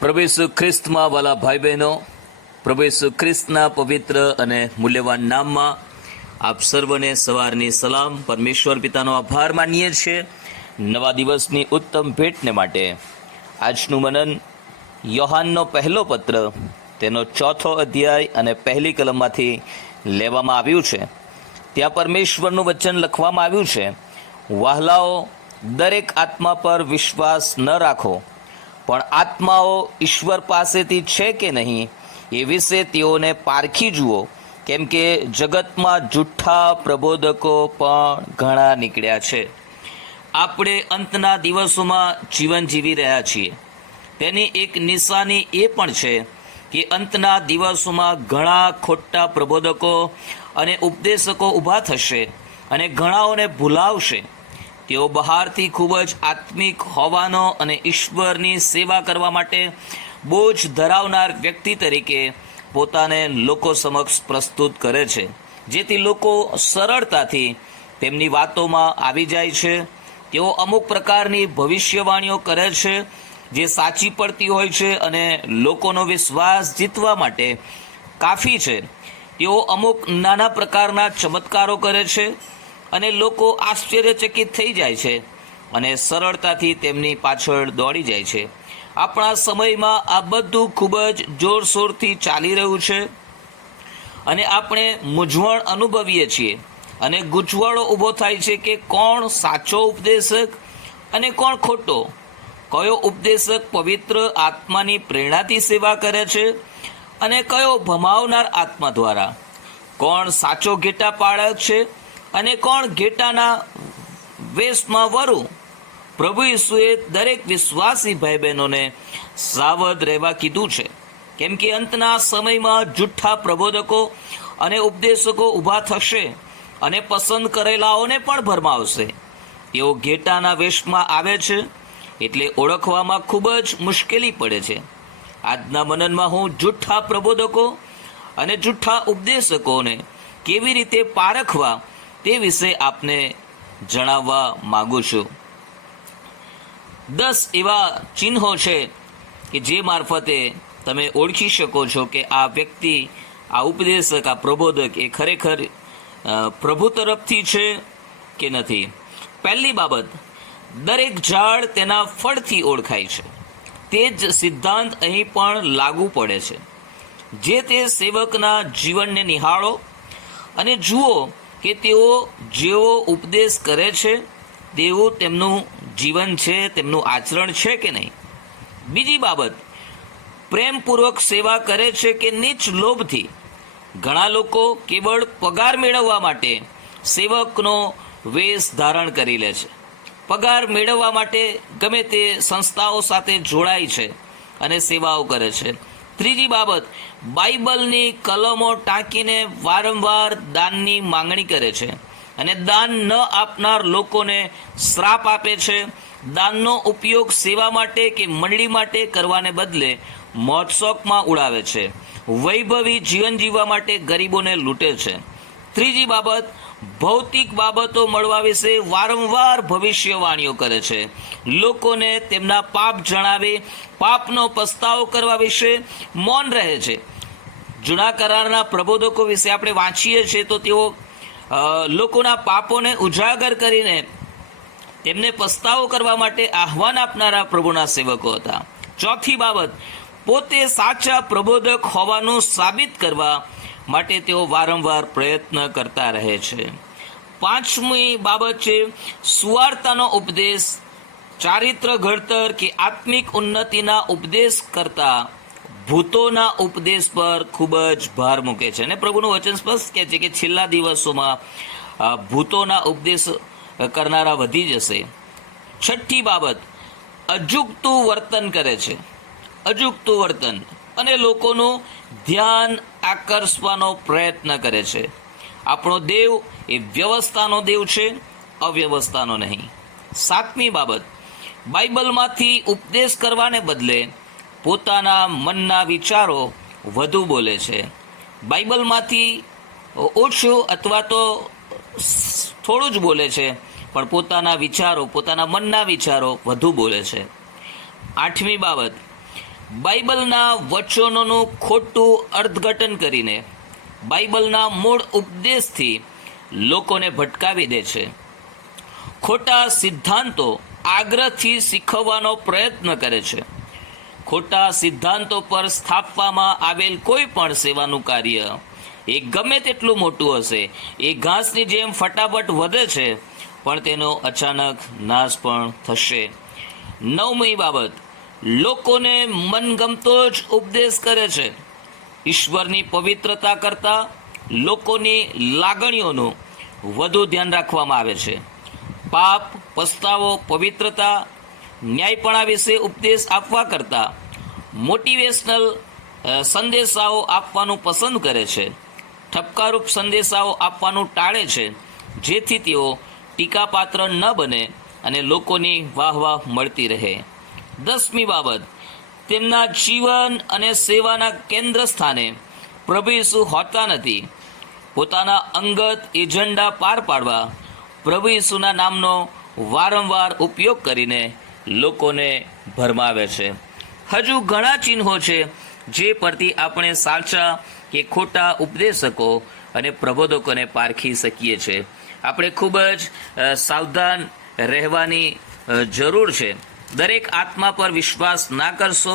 પ્રભુ ઈસુ ખ્રિસ્તમાં વાલા ભાઈ બહેનો, પ્રભુ ઈસુ ખ્રિસ્તના પવિત્ર અને મૂલ્યવાન નામમાં આપ સર્વને સવારની સલામ. પરમેશ્વર પિતાનો આભાર માનીએ છીએ નવા દિવસની ઉત્તમ ભેટને માટે. આજનું મનન યોહાનનો પહેલો પત્ર તેનો 4થો અધ્યાય અને પહેલી કલમમાંથી લેવામાં આવ્યું છે. ત્યાં પરમેશ્વરનું વચન લખવામાં આવ્યું છે, વહાલાઓ, દરેક આત્મા પર વિશ્વાસ ન રાખો, પણ આત્માઓ ઈશ્વર પાસેથી છે કે નહીં એ વિશે તેઓને પારખી જુઓ, કેમ કે જગતમાં જૂઠ્ઠા પ્રબોધકો પણ ઘણા નીકળ્યા છે. આપણે અંતના દિવસોમાં જીવન જીવી રહ્યા છીએ. તેની એક નિશાની એ પણ છે કે અંતના દિવસોમાં ઘણા ખોટા પ્રબોધકો અને ઉપદેશકો ઊભા થશે અને ઘણાઓને ભૂલાવશે. તેઓ બહારથી ખૂબ જ આત્મિક હોવાનો અને ઈશ્વરની સેવા કરવા માટે બોજ ધરાવનાર વ્યક્તિ તરીકે પોતાને લોકો સમક્ષ પ્રસ્તુત કરે છે, જેથી લોકો સરળતાથી તેમની વાતોમાં આવી જાય છે. તેઓ અમુક પ્રકારની ભવિષ્યવાણીઓ કરે છે જે સાચી પડતી હોય છે અને લોકોનો વિશ્વાસ જીતવા માટે કાફી છે. તેઓ અમુક નાના પ્રકારના ચમત્કારો કરે છે અને લોકો આશ્ચર્યચકિત થઈ જાય છે અને સરળતાથી તેમની પાછળ દોડી જાય છે. આપણા સમયમાં આ બધું ખૂબ જ જોરશોરથી ચાલી રહ્યું છે અને આપણે મૂંઝવણ અનુભવીએ છીએ અને ગૂંચવણો ઊભો થાય છે કે કોણ સાચો ઉપદેશક અને કોણ ખોટો, કયો ઉપદેશક પવિત્ર આત્માની પ્રેરણાથી સેવા કરે છે અને કયો ભમાવનાર આત્મા દ્વારા, કોણ સાચો ઘેટા પાળક છે અને કોણ ઘેટાના વેશમાં વરુ. પ્રભુ ઈસુએ દરેક વિશ્વાસી ભાઈ બહેનોને સાવધ રહેવા કીધું છે, કેમ કે અંતના સમયમાં જૂઠ્ઠા પ્રબોધકો અને ઉપદેશકો ઊભા થશે અને પસંદ કરેલાઓને પણ ભરમાવશે. તેઓ ઘેટાના વેશમાં આવે છે એટલે ઓળખવામાં ખૂબ જ મુશ્કેલી પડે છે. આજના મનનમાં હું જૂઠ્ઠા પ્રબોધકો અને જૂઠ્ઠા ઉપદેશકોને કેવી રીતે પારખવા તે વિશે આપને જણાવવા માગું છું. 10 એવા ચિહ્નો છે કે જે મારફતે તમે ઓળખી શકો છો કે આ વ્યક્તિ, આ ઉપદેશક, આ પ્રબોધક એ ખરેખર પ્રભુ તરફથી છે કે નથી. પહેલી બાબત, દરેક ઝાડ તેના ફળથી ઓળખાય છે. તે જ સિદ્ધાંત અહીં પણ લાગુ પડે છે. જે તે સેવકના જીવનને નિહાળો અને જુઓ કે તેઓ જેવો ઉપદેશ કરે છે તેવું તેમનું જીવન છે, તેમનું આચરણ છે કે નહીં. બીજી બાબત, પ્રેમપૂર્વક સેવા કરે છે કે નીચ લોભથી. ઘણા લોકો કેવળ પગાર મેળવવા માટે સેવકનો વેશ ધારણ કરી લે છે. પગાર મેળવવા માટે ગમે તે સંસ્થાઓ સાથે જોડાય છે અને સેવાઓ કરે છે. ત્રીજી બાબત, બાઇબલની કલમો ટાંકીને વારંવાર દાનની માંગણી કરે છે અને દાન ન આપનાર લોકોને શ્રાપ આપે છે. દાનનો ઉપયોગ સેવા માટે કે મંડળી માટે કરવાને બદલે મોજશોખમાં ઉડાવે છે. વૈભવી જીવન જીવવા માટે ગરીબોને લૂંટે છે. ત્રીજી બાબત, ભૌતિક બાબતો મળવા વિશે વારંવાર ભવિષ્યવાણીઓ કરે છે. લોકોને તેમના પાપ જણાવી પાપનો પસ્તાવો કરવા વિશે મૌન રહે છે. જૂના કરારના પ્રબોધકો વિશે આપણે વાંચીએ છીએ તો તેઓ લોકોના પાપોને ઉજાગર કરીને તેમને પસ્તાવો કરવા માટે આહ્વાન આપનારા પ્રભુના સેવકો હતા. ચોથી બાબત, પોતે સાચા પ્રબોધક હોવાનું સાબિત કરવા માટે તેઓ વારંવાર પ્રયત્ન કરતા રહે છે. પાંચમી બાબત છે સુવાર્તાનો ઉપદેશ. ચારિત્ર ઘડતર કે આત્મિક ઉન્નતિના ઉપદેશ કરતા ભૂતોના ઉપદેશ પર ખૂબ જ ભાર મૂકે છે અને પ્રભુનું વચન સ્પષ્ટ કહે છે કે છેલ્લા દિવસોમાં ભૂતોના ઉપદેશ કરનારા વધી જશે. છઠ્ઠી બાબત, અજુગતું વર્તન કરે છે. અજુગતું વર્તન અને લોકોનું ધ્યાન આકર્ષવાનો પ્રયત્ન કરે છે. આપણો દેવ એ વ્યવસ્થાનો દેવ છે, અવ્યવસ્થાનો નહીં. સાતમી બાબત, બાઇબલમાંથી ઉપદેશ કરવાને બદલે પોતાના મનના વિચારો વધુ બોલે છે. બાઇબલમાંથી ઓછું અથવા તો થોડું જ બોલે છે, પણ પોતાના વિચારો, પોતાના મનના વિચારો વધુ બોલે છે. આઠમી બાબત, બાઇબલના વચનોનું ખોટું અર્થઘટન કરીને બાઇબલના મૂળ ઉપદેશથી લોકોને ભટકાવી દે છે. ખોટા સિદ્ધાંતો આગ્રહથી શીખવવાનો પ્રયત્ન કરે છે. ખોટા સિદ્ધાંતો પર સ્થાપવામાં આવેલ કોઈ પણ સેવાનું કાર્ય એ ગમે તેટલું મોટું હશે, એ ઘાસની જેમ ફટાફટ વધે છે, પણ તેનો અચાનક નાશ પણ થશે. 9મી બાબત, લોકોને મનગમતો જ ઉપદેશ કરે છે. ઈશ્વરની પવિત્રતા કરતાં લોકોની લાગણીઓનું વધુ ધ્યાન રાખવામાં આવે છે. પાપ, પસ્તાવો, પવિત્રતા, ન્યાયપણા વિશે ઉપદેશ આપવા કરતાં મોટિવેશનલ સંદેશાઓ આપવાનું પસંદ કરે છે. ઠપકારૂપ સંદેશાઓ આપવાનું ટાળે છે, જેથી તેઓ ટીકાપાત્ર ન બને અને લોકોની વાહવાહ મળતી રહે. 10મી બાબત, તેમના જીવન અને સેવાના કેન્દ્ર સ્થાને પ્રભુ ઈસુ હોતા નથી. પોતાના અંગત એજન્ડા પાર પાડવા પ્રભુ ઈસુના નામનો વારંવાર ઉપયોગ કરીને લોકોને ભરમાવે છે. હજુ ઘણા ચિહ્નો છે જે પરથી આપણે સાચા કે ખોટા ઉપદેશકો અને પ્રબોધકોને પારખી શકીએ છીએ. આપણે ખૂબ જ સાવધાન રહેવાની જરૂર છે. દરેક આત્મા પર વિશ્વાસ ના કરશો,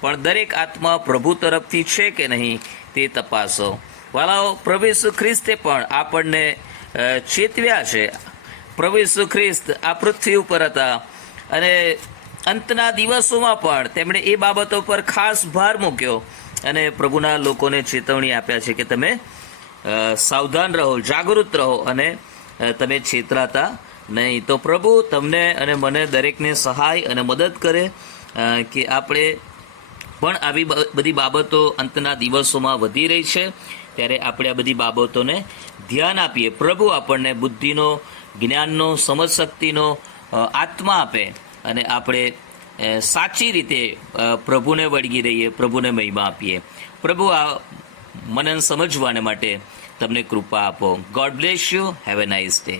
પણ દરેક આત્મા પ્રભુ તરફથી છે કે નહીં તે તપાસો. વાલાઓ, પ્રભુ ઈસુ ખ્રિસ્તે પણ આપણને ચેતવ્યા છે. પ્રભુ ઈસુ ખ્રિસ્ત આ પૃથ્વી ઉપર હતા અને અંતના દિવસોમાં પણ તેમણે એ બાબતો પર ખાસ ભાર મૂક્યો અને પ્રભુના લોકોને ચેતવણી આપ્યા છે કે તમે સાવધાન રહો, જાગૃત રહો અને તમે છેતરાતા નહીં. તો પ્રભુ તમને અને મને દરેકને સહાય અને મદદ કરે કે આપણે પણ આવી બધી બાબતો અંતના દિવસોમાં વધી રહી છે, ત્યારે આપણે આ બધી બાબતોને ધ્યાન આપીએ. પ્રભુ આપણને બુદ્ધિનો, જ્ઞાનનો, સમજ શક્તિનો આત્મા આપે અને આપણે સાચી રીતે પ્રભુને વળગી રહીએ, પ્રભુને મહિમા આપીએ. પ્રભુ આ મનન સમજવાને માટે તમને કૃપા આપો. God bless you. Have a nice day.